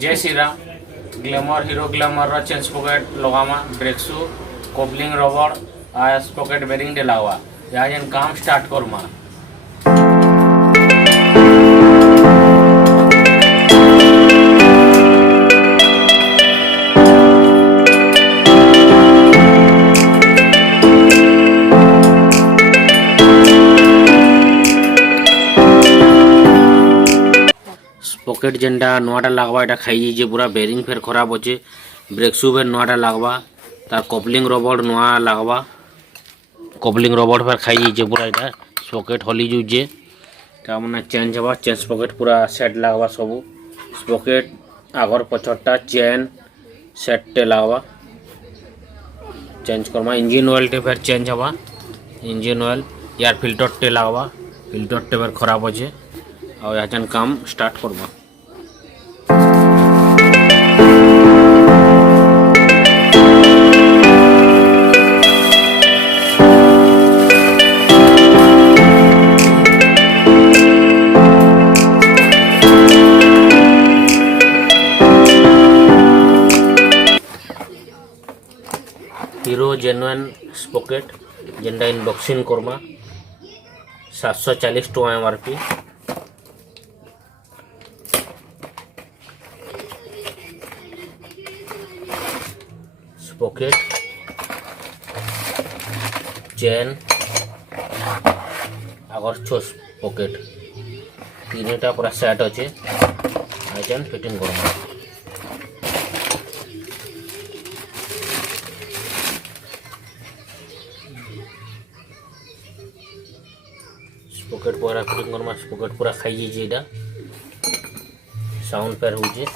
जय Shri Ram. Glamour hero glamour change pocket लगामा brake shoe coupling रबड़ आ पॉकेट बेरिंग दे लागवा या जेन काम स्टार्ट करमा। पॉकेट जेनटा नुआटा लागवा एटा खाई जे पूरा बेरिंग फेर खराब होचे ब्रेक शू फेर नुआटा लागवा तार कपलिंग रबड़ नुआ लागवा कपलिंग रबड़ फेर खाई जे पूरा एटा पॉकेट हली जुजे ता माने चेंज हवा चेंज पॉकेट पूरा सेट लागवा सब पॉकेट आगर पछटा चेन सेट टे लागवा चेंज करमा। इंजन ऑयल टे फेर चेंज हवा इंजन ऑयल यार फिल्टर टे लागवा फिल्टर टे फेर खराब होचे और याचन काम स्टार्ट करमा। हीरो जेन्युइन पॉकेट जेनटा अनबॉक्सिंग करमा 740 टका एमआरपी पॉकेट चेन आगर छोस पॉकेट तीनटा पूरा सेट अच्छे आइजन फिटिंग करमा। पॉकेट पूरा फिटिंग करमा पॉकेट पूरा खाई जाइए एटा साउंड पेर होजे।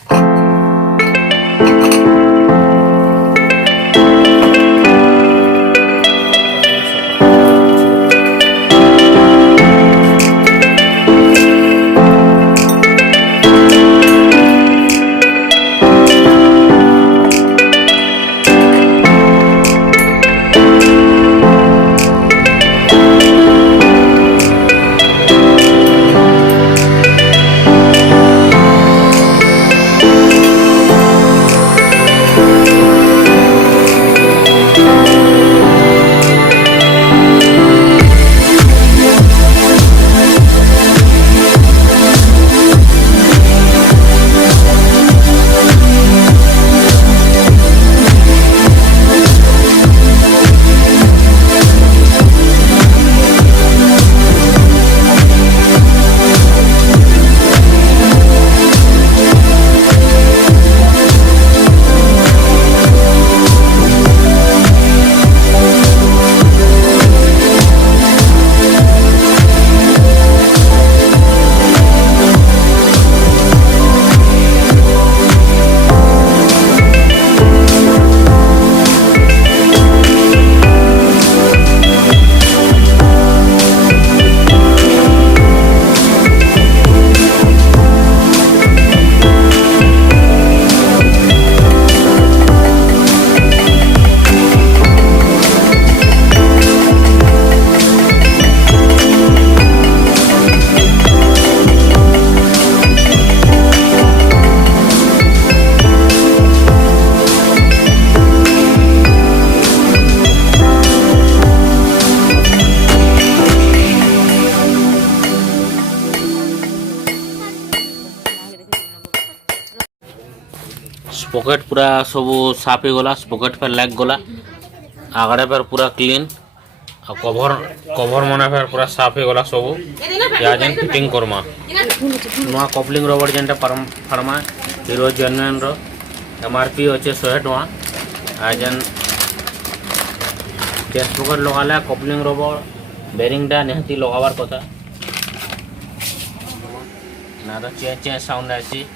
पॉकेट पूरा सब साफ हो गला पॉकेट पर लग गला आगड़े पर पूरा क्लीन और कवर कवर मने फिर पूरा साफ हो गला सब या जेन फिटिंग करमा नुआ कपलिंग रबड़ जेनटा फार्मा हीरो जेन्युइन रो एमआरपी अच्छे 100 टका आ जेन चेस्ट पॉकेट लगाले कपलिंग रबड़ बेरिंग टा निहती लगावार कथा ना तो चे चे साउंड आसी।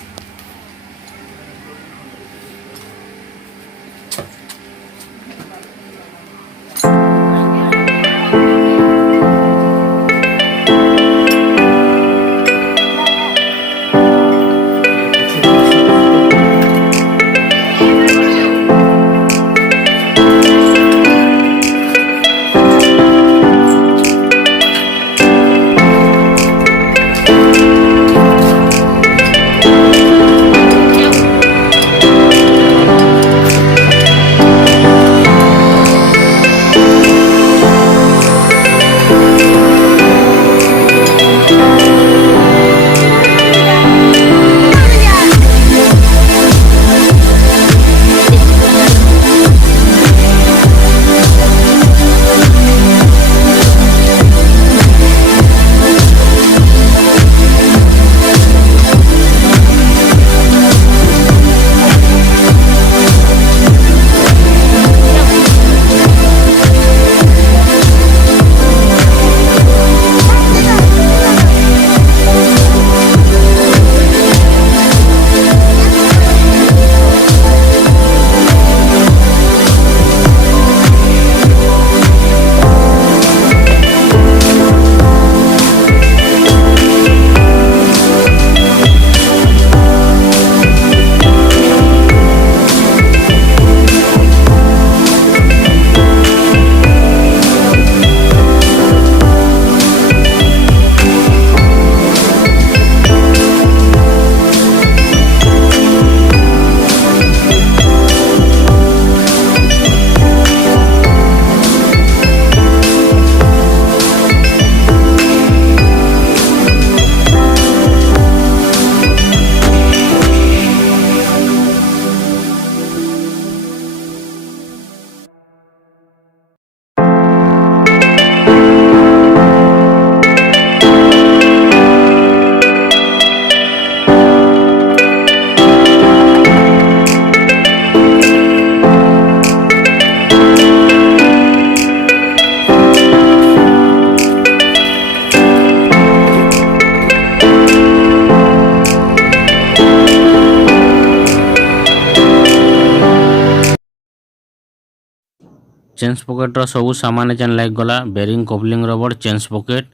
चेन पॉकेट सब सामान चेन लाग गला बेरिंग कपलिंग रबड़ चेन पॉकेट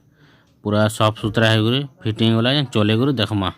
पूरा साफ सुथरा है फिटिंग गला चले देखमा।